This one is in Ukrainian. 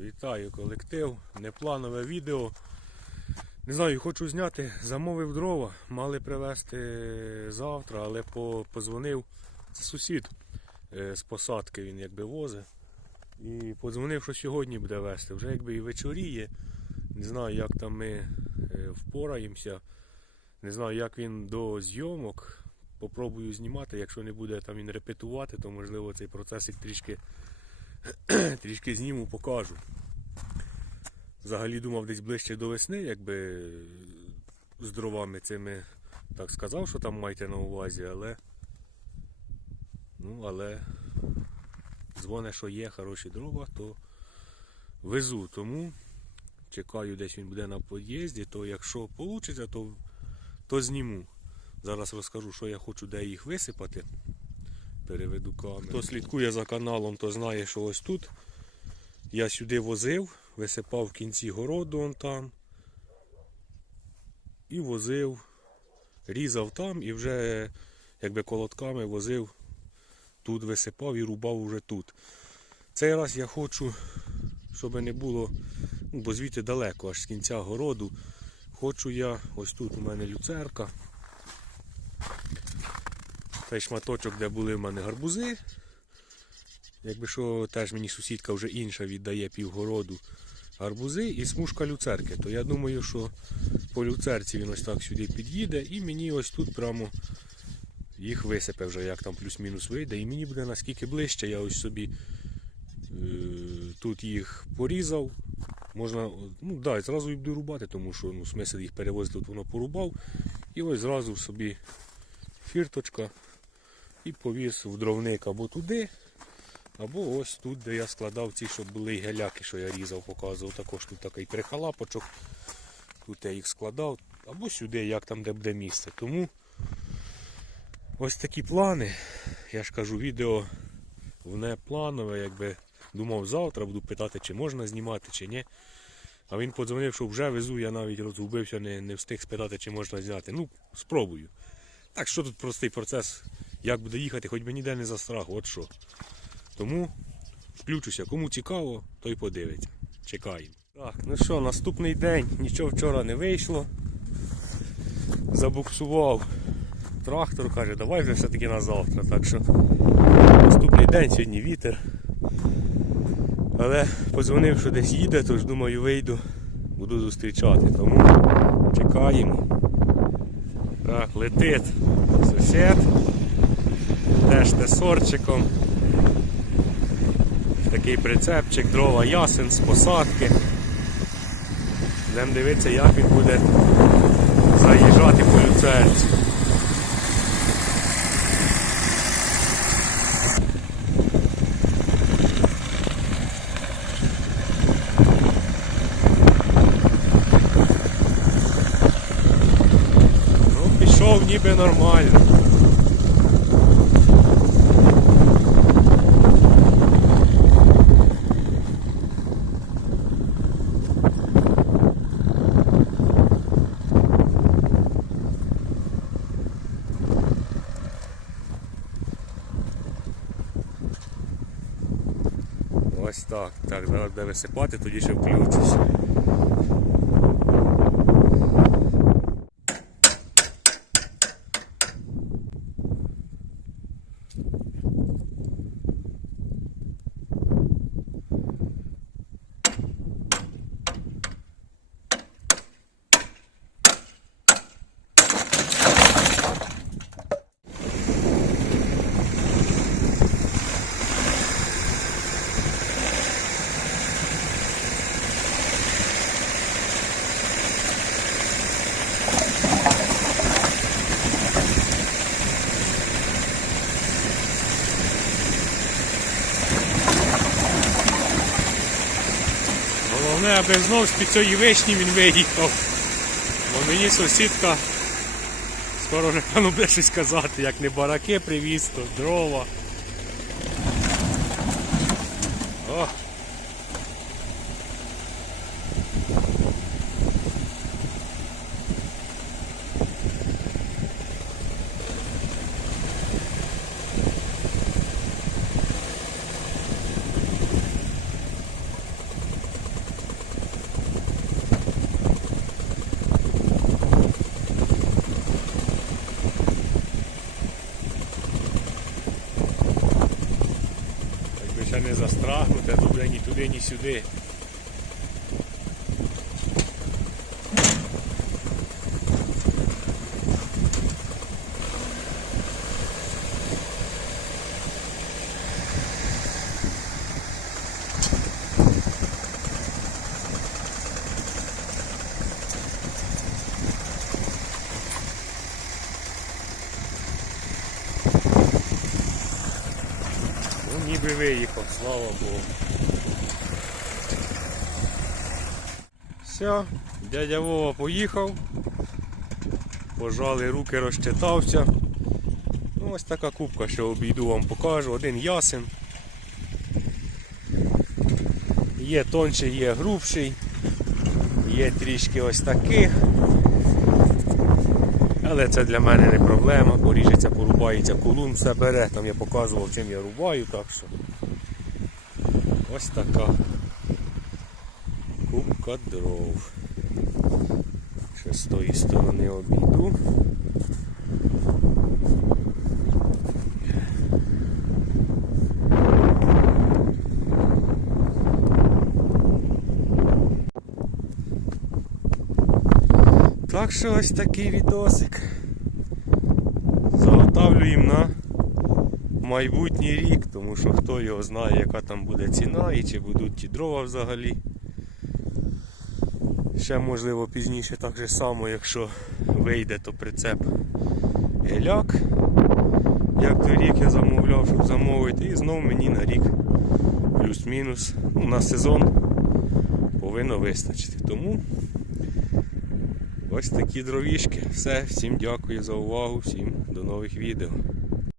Вітаю колектив, непланове відео. Не знаю, хочу зняти, замовив дрова, мали привезти завтра, але по, позвонив сусід е, з посадки, він якби возить. І подзвонив, що сьогодні буде везти. Вже якби і вечоріє. Не знаю, як там ми е, впораємося. Не знаю, як він до зйомок. Попробую знімати. Якщо не буде там він репетувати, то можливо цей процесик трішки трішки зніму, покажу. Взагалі думав десь ближче до весни, якби з дровами цими так сказав, що там маєте на увазі, але. Ну, але дзвоне, що є хороші дрова, то везу. Тому чекаю, десь він буде на під'їзді, то якщо вийде, то, то зніму. Зараз розкажу, що я хочу де їх висипати. Переведу камеру. Хто слідкує за каналом, то знає, що ось тут я сюди возив, висипав в кінці городу он там. І возив, різав там і вже якби колотками возив, тут висипав і рубав уже тут. Цей раз я хочу, щоб не було, ну, бо звідти далеко, аж з кінця городу. Хочу я, ось тут у мене люцерка. Цей шматочок, де були в мене гарбузи. Якби що теж мені сусідка вже інша віддає півгороду гарбузи і смужка люцерки. То я думаю, що по люцерці він ось так сюди під'їде і мені ось тут прямо їх висипе вже, як там плюс-мінус вийде. І мені буде наскільки ближче, я ось собі е, тут їх порізав. Можна, ну да, зразу і буду рубати, тому що ну, смисл їх перевозити, тут воно порубав. І ось зразу собі фірточка і повіз в дровник або туди, або ось тут, де я складав ці, щоб були геляки, що я різав, показував. Також тут такий прихалапочок. Тут я їх складав, або сюди, як там де буде місце. Тому ось такі плани. Я ж кажу, відео не планове, якби думав завтра, буду питати, чи можна знімати, чи ні. А він подзвонив, що вже везу, я навіть розгубився, не, не встиг спитати, чи можна зняти. Ну, спробую. Так що тут простий процес, як буде їхати, хоч би ніде не застраг, от що. Тому включуся. Кому цікаво, той подивиться. Чекаємо. Так, ну що, наступний день, нічого вчора не вийшло. Забуксував трактор, каже, давай вже все-таки на завтра. Так що наступний день, сьогодні вітер. Але подзвонив, що десь їде, тож думаю, вийду, буду зустрічати. Тому чекаємо. Так, летить сусід. Теж тесорчиком. Такий прицепчик, дрова ясен з посадки. Будемо дивитися, як він буде заїжджати по люцерці. Ну, пішов ніби нормально. Ось так. Так, зараз буде висипати, тоді ще включусь. Головне, аби знов з-під цієї вишні він виїхав. Бо мені сусідка скоро вже певно буде щось казати, як не бараки привіз, то дрова. О! ще не застрагнуте, туди, ні туди, ні сюди. Ніби виїхав, слава Богу. Все, дядя Вова поїхав. Пожали руки, розчитався. Ну, ось така кубка, що обійду вам покажу. Один ясен. Є тонший, є грубший. Є трішки ось таких. Але це для мене не проблема, бо порубається, колун все бере. Там я показував, чим я рубаю, так що. Ось така кубка дров. Ще з тої сторони обійду. Так що ось такий відосик. Заготавлюємо на майбутній рік, тому що хто його знає, яка там буде ціна і чи будуть ті дрова взагалі. Ще можливо пізніше так же само, якщо вийде, то прицеп геляк. Як торік я замовляв, щоб замовити, і знов мені на рік плюс-мінус ну, на сезон повинно вистачити. Тому Ось такі дровішки. Все, всім дякую за увагу, всім до нових відео.